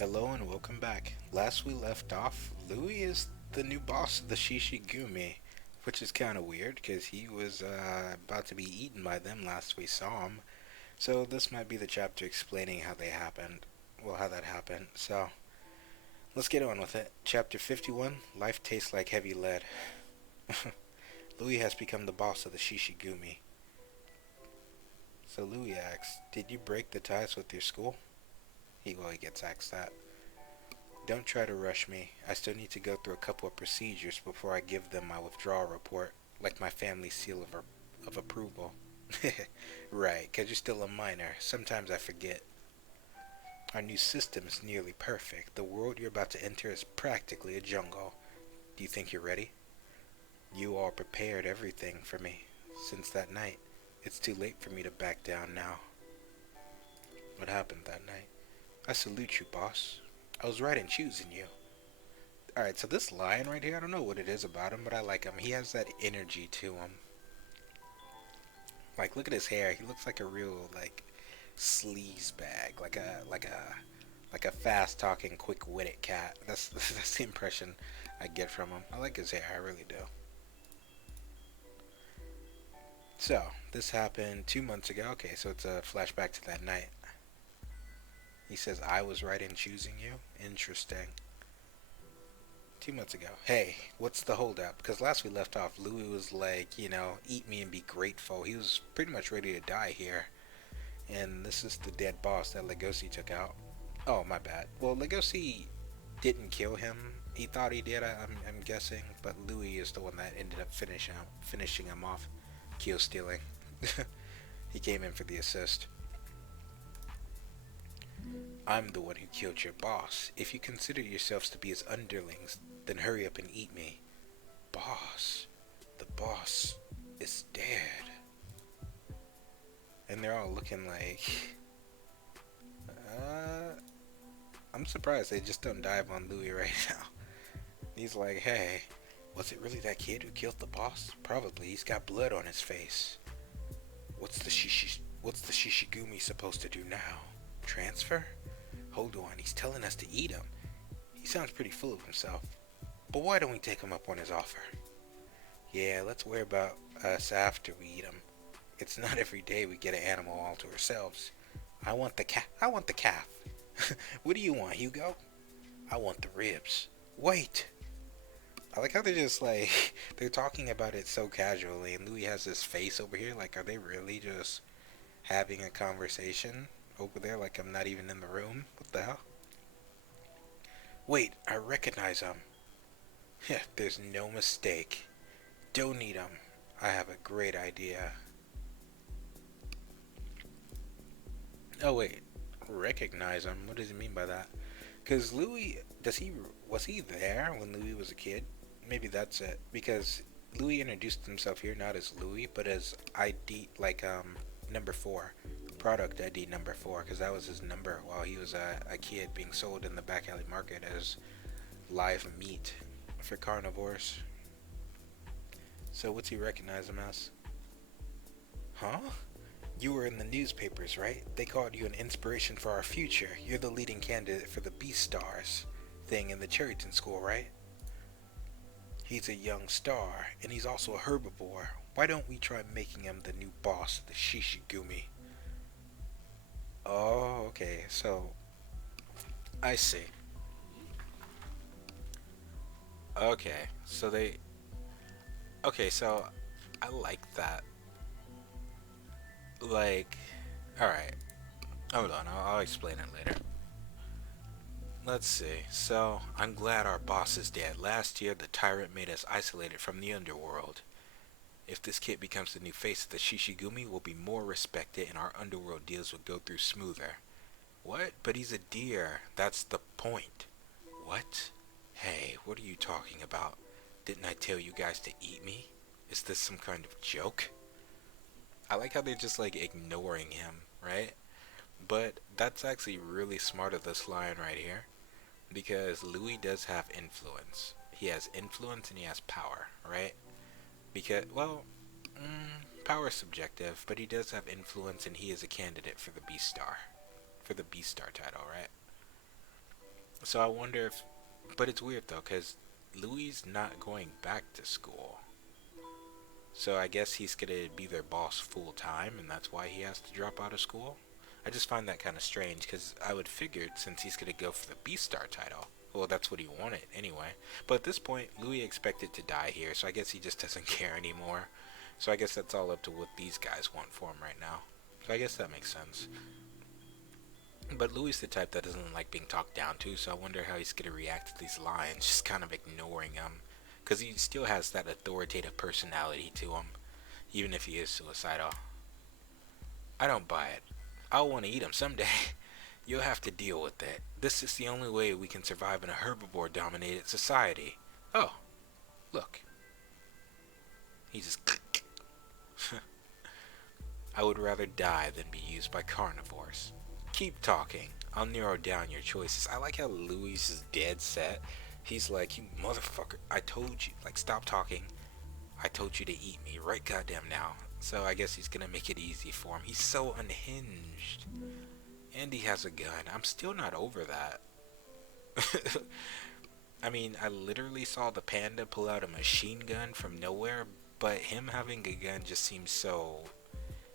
Hello and welcome back. Last we left off, Louis is the new boss of the Shishigumi, which is kind of weird because he was about to be eaten by them last we saw him. So this might be the chapter explaining how they happened. Well, how that happened. So let's get on with it. Chapter 51, Life Tastes Like Heavy Lead. Louis has become the boss of the Shishigumi. So Louis asks, did you break the ties with your school? He gets asked that. Don't try to rush me. I still need to go through a couple of procedures before I give them my withdrawal report, like my family seal of approval. Right, 'cause you're still a minor. Sometimes I forget. Our new system is nearly perfect. The world you're about to enter is practically a jungle. Do you think you're ready? You all prepared everything for me. Since that night, it's too late for me to back down now. What happened that night? I salute you, boss. I was right in choosing you. Alright, so this lion right here, I don't know what it is about him, but I like him. He has that energy to him. Like, look at his hair. He looks like a real, like, sleaze bag. Like a fast-talking, quick-witted cat. That's the impression I get from him. I like his hair, I really do. So, this happened 2 months ago. Okay, so it's a flashback to that night. He says, I was right in choosing you. Interesting. 2 months ago. Hey, what's the holdup? Because last we left off, Louis was like, eat me and be grateful. He was pretty much ready to die here. And this is the dead boss that Legosi took out. Oh, my bad. Well, Legosi didn't kill him. He thought he did, I'm guessing. But Louis is the one that ended up finishing him off. Kill stealing. He came in for the assist. I'm the one who killed your boss. If you consider yourselves to be his underlings, then hurry up and eat me. Boss. The boss is dead. And they're all looking like... I'm surprised they just don't dive on Louis right now. He's like, hey, was it really that kid who killed the boss? Probably. He's got blood on his face. What's the Shishigumi supposed to do now? Transfer? Hold on, he's telling us to eat him. He sounds pretty full of himself. But why don't we take him up on his offer? Yeah, let's worry about us after we eat him. It's not every day we get an animal all to ourselves. I want the calf. What do you want, Hugo? I want the ribs. Wait. I like how they're just like, they're talking about it so casually, and Louis has this face over here, like, are they really just having a conversation over there like I'm not even in the room? What the hell? Wait, I recognize him. Yeah, there's no mistake. Don't eat him. I have a great idea. Oh wait, recognize him? What does he mean by that? Because Louis, was he there when Louis was a kid? Maybe that's it. Because Louis introduced himself here not as Louis, but as ID, like number 4, product ID number 4, because that was his number while he was a kid being sold in the back alley market as live meat for carnivores. So what's he recognize him as? Huh? You were in the newspapers, right? They called you an inspiration for our future. You're the leading candidate for the Beastars thing in the Cherryton school, right? He's a young star, and he's also a herbivore. Why don't we try making him the new boss of the Shishigumi? Oh, okay, so I see. Okay, so they... Okay, so I like that. Like, alright, hold on, I'll explain it later. Let's see. So, I'm glad our boss is dead. Last year, the tyrant made us isolated from the underworld. If this kid becomes the new face of the Shishigumi, we'll be more respected and our underworld deals will go through smoother. What? But he's a deer. That's the point. What? Hey, what are you talking about? Didn't I tell you guys to eat me? Is this some kind of joke? I like how they're just like ignoring him, right? But that's actually really smart of this line right here. Because Louis does have influence. He has influence and he has power, right? Because, well, power is subjective, but he does have influence and he is a candidate for the Beastar. For the Beastar title, right? So I wonder if, but it's weird though, cause Louis not going back to school. So I guess he's gonna be their boss full time, and that's why he has to drop out of school. I just find that kind of strange, because I would figure since he's gonna go for the Beastar title, well, that's what he wanted anyway. But at this point, Louis expected to die here, so I guess he just doesn't care anymore. So I guess that's all up to what these guys want for him right now. So I guess that makes sense. But Louis the type that doesn't like being talked down to, so I wonder how he's gonna react to these lines, just kind of ignoring them. Because he still has that authoritative personality to him, even if he is suicidal. I don't buy it. I'll want to eat him someday. You'll have to deal with it. This is the only way we can survive in a herbivore-dominated society. Oh, look. He just... I would rather die than be used by carnivores. Keep talking. I'll narrow down your choices. I like how Louis is dead set. He's like, you motherfucker. I told you. Like, stop talking. I told you to eat me right goddamn now. So I guess he's gonna make it easy for him. He's so unhinged. And he has a gun. I'm still not over that. I mean, I literally saw the panda pull out a machine gun from nowhere, but him having a gun just seems so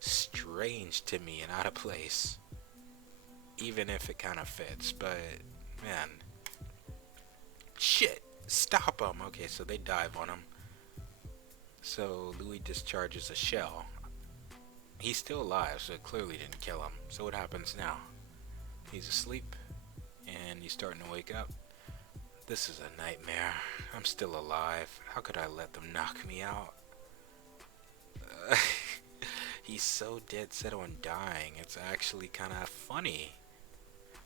strange to me and out of place. Even if it kind of fits, but man. Shit! Stop him! Okay, so they dive on him. So Louis discharges a shell. He's still alive, so it clearly didn't kill him. So what happens now? He's asleep, and he's starting to wake up. This is a nightmare. I'm still alive. How could I let them knock me out? He's so dead set on dying. It's actually kind of funny.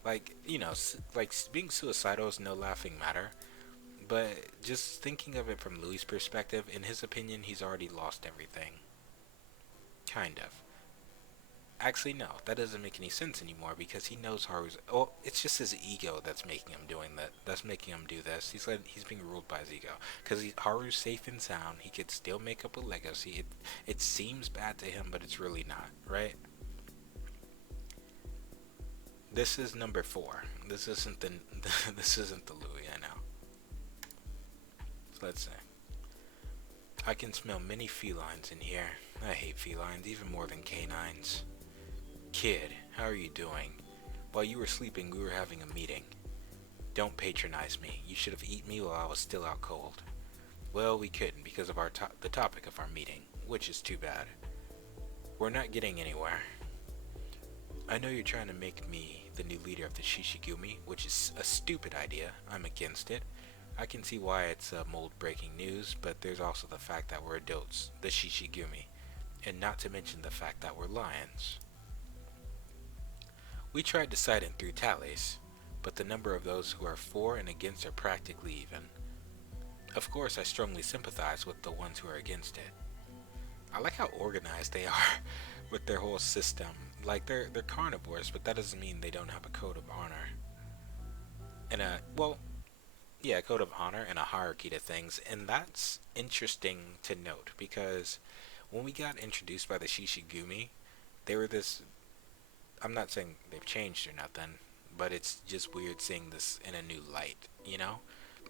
Like, you know, like being suicidal is no laughing matter. But just thinking of it from Louis' perspective, in his opinion, he's already lost everything. Kind of. Actually, no, that doesn't make any sense anymore because he knows Haru's. Oh, it's just his ego that's making him doing that. That's making him do this. He's like he's being ruled by his ego because Haru's safe and sound. He could still make up a legacy. It seems bad to him, but it's really not, right? This is number 4. This isn't the this isn't the Louis I know. So let's see. I can smell many felines in here. I hate felines even more than canines. Kid, how are you doing? While you were sleeping, we were having a meeting. Don't patronize me. You should have eaten me while I was still out cold. Well, we couldn't because of the topic of our meeting, which is too bad. We're not getting anywhere. I know you're trying to make me the new leader of the Shishigumi, which is a stupid idea. I'm against it. I can see why it's mold-breaking news, but there's also the fact that we're adults, the Shishigumi, and not to mention the fact that we're lions. We tried deciding through tallies, but the number of those who are for and against are practically even. Of course, I strongly sympathize with the ones who are against it. I like how organized they are with their whole system. Like, they're carnivores, but that doesn't mean they don't have a code of honor. And a code of honor and a hierarchy to things, and that's interesting to note, because when we got introduced by the Shishigumi, they were this. I'm not saying they've changed or nothing, but it's just weird seeing this in a new light, you know?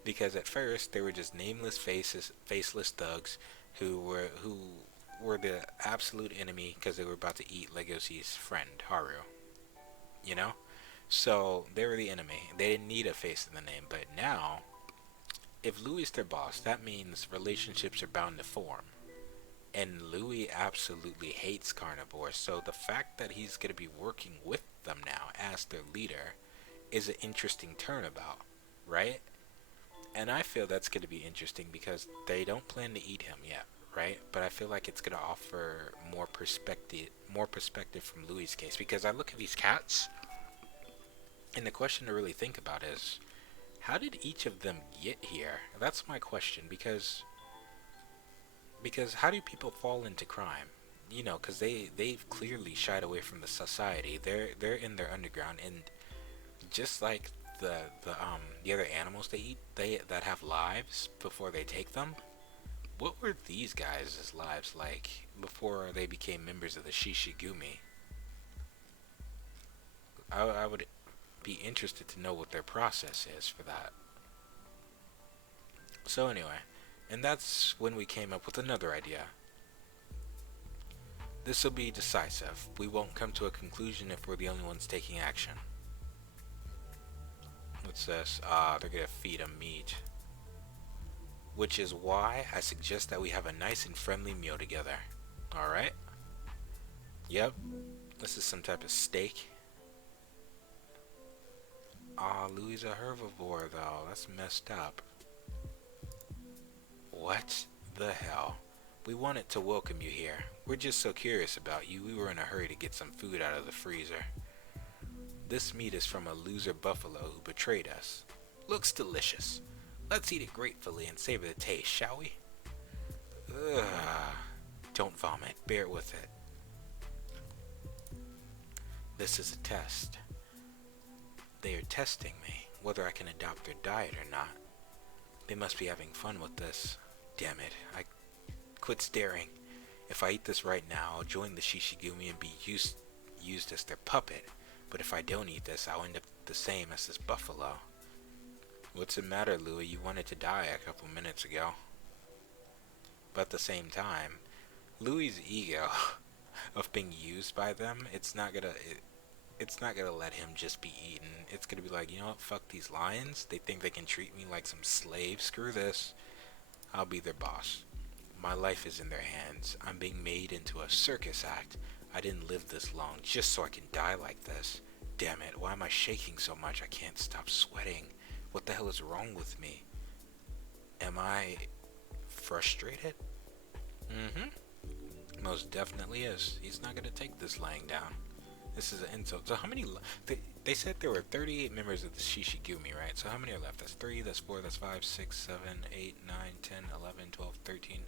Because at first they were just nameless faceless thugs who were the absolute enemy because they were about to eat Legosi's friend Haru, you know? So they were the enemy. They didn't need a face in the name, but now, if Louis is their boss, that means relationships are bound to form. And Louis absolutely hates carnivores, so the fact that he's going to be working with them now as their leader is an interesting turnabout, right? And I feel that's going to be interesting because they don't plan to eat him yet, right? But I feel like it's going to offer more perspective from Louis' case, because I look at these cats, and the question to really think about is, how did each of them get here? That's my question, because how do people fall into crime? You know, because they've clearly shied away from the society. They're in their underground, and just like the other animals they eat, that have lives before they take them. What were these guys' lives like before they became members of the Shishigumi? I would be interested to know what their process is for that. So anyway, and that's when we came up with another idea. This will be decisive. We won't come to a conclusion if we're the only ones taking action. What's this? They're gonna feed them meat. Which is why I suggest that we have a nice and friendly meal together. Alright? Yep. This is some type of steak. Louis a herbivore though. That's messed up. What the hell? We wanted to welcome you here. We're just so curious about you. We were in a hurry to get some food out of the freezer. This meat is from a loser buffalo who betrayed us. Looks delicious. Let's eat it gratefully and savor the taste, shall we? Ugh. Don't vomit. Bear with it. This is a test. They are testing me, whether I can adopt their diet or not. They must be having fun with this. Damn it. I quit staring. If I eat this right now, I'll join the Shishigumi and be used as their puppet. But if I don't eat this, I'll end up the same as this buffalo. What's the matter, Louis? You wanted to die a couple minutes ago. But at the same time, Louis' ego of being used by them, it's not gonna let him just be eaten. It's gonna be like, you know what, fuck these lions. They think they can treat me like some slave. Screw this. I'll be their boss. My life is in their hands. I'm being made into a circus act. I didn't live this long just so I can die like this. Damn it, why am I shaking so much? I can't stop sweating. What the hell is wrong with me? Am I frustrated? Most definitely is. He's not gonna take this lying down. This is an insult. So how many... They said there were 38 members of the Shishigumi, right? So how many are left? That's 3, that's 4, that's 5, 6, 7, 8, 9, 10, 11, 12, 13...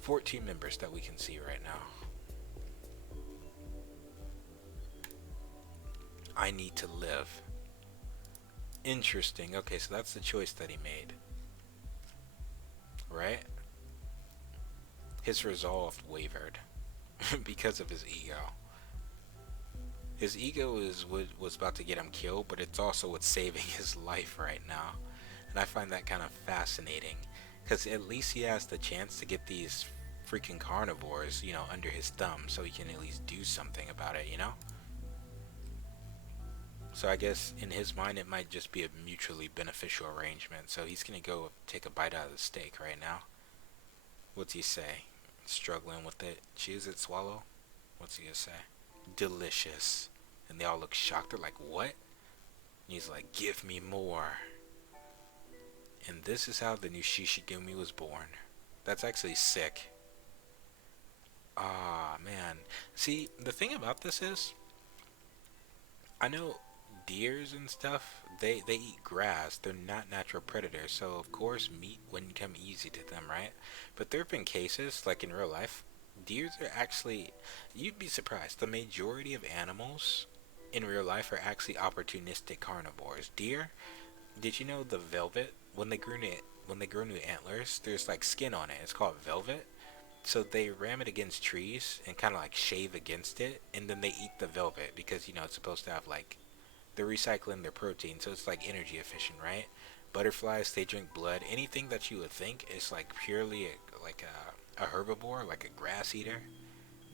14 members that we can see right now. I need to live. Interesting. Okay, so that's the choice that he made. Right? His resolve wavered because of his ego. His ego was about to get him killed, but it's also what's saving his life right now. And I find that kind of fascinating, because at least he has the chance to get these freaking carnivores, you know, under his thumb, so he can at least do something about it, you know? So I guess in his mind it might just be a mutually beneficial arrangement. So he's gonna go take a bite out of the steak right now. What's he say? Struggling with it. Chews it, swallow? What's he gonna say? Delicious. And they all look shocked. They're like, what? And he's like, give me more. And this is how the new Shishigumi was born. That's actually sick. Ah, man. See, the thing about this is, I know deers and stuff, they eat grass. They're not natural predators, so of course meat wouldn't come easy to them, right? But there have been cases, like in real life, deers are actually, you'd be surprised, the majority of animals in real life are actually opportunistic carnivores. Deer, did you know the velvet, when they grow new antlers, there's like skin on it. It's called velvet. So they ram it against trees and kind of like shave against it, and then they eat the velvet because, you know, it's supposed to have like, they're recycling their protein, so it's like energy efficient, right? Butterflies, they drink blood. Anything that you would think is like purely a herbivore, like a grass eater,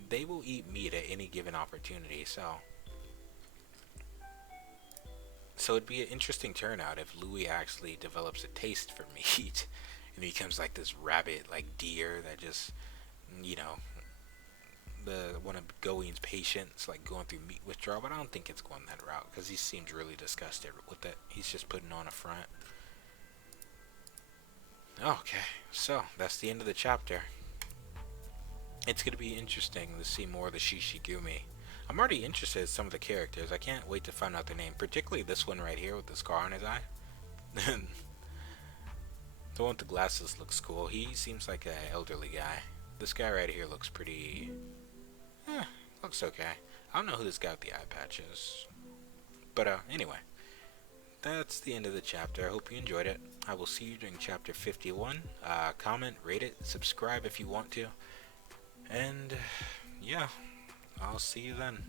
they will eat meat at any given opportunity. So it'd be an interesting turnout if Louis actually develops a taste for meat and becomes like this rabid, like deer that just, you know, one of Goeen's patients, like going through meat withdrawal. But I don't think it's going that route because he seems really disgusted with it. He's just putting on a front. Okay, so that's the end of the chapter. It's going to be interesting to see more of the Shishigumi. I'm already interested in some of the characters. I can't wait to find out their name, particularly this one right here with the scar on his eye. The one with the glasses looks cool. He seems like an elderly guy. This guy right here looks pretty... looks okay. I don't know who this guy with the eye patch is. But anyway, that's the end of the chapter. I hope you enjoyed it. I will see you during chapter 51. Comment, rate it, subscribe if you want to. And yeah, I'll see you then.